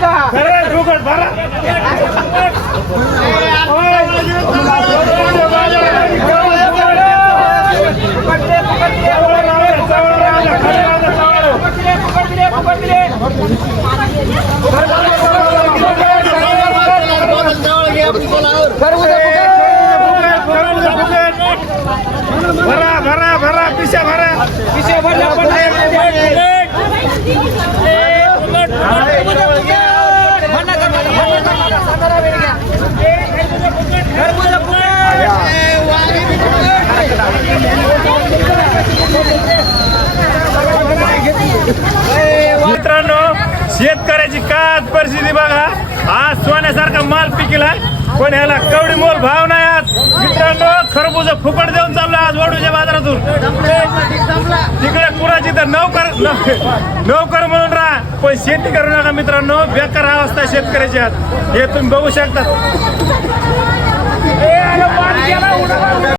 का फुकट भरा भरा भरा भरा पिशा भरा पिशा भरला मित्रांनो शेतकऱ्याची काय परिस्थिती बघा आज सोन्यासारखा माल पिकला पण ह्याला कवडी मोल भाव नाही आज मित्रांनो खरबूज फुकट देऊन चाललं आज वडूच्या बाजारातून तिकडे कुणाची तर नोकर म्हणून राहा पण शेती करू नका मित्रांनो बेकार अवस्था शेतकऱ्याची आज हे तुम्ही बघू शकता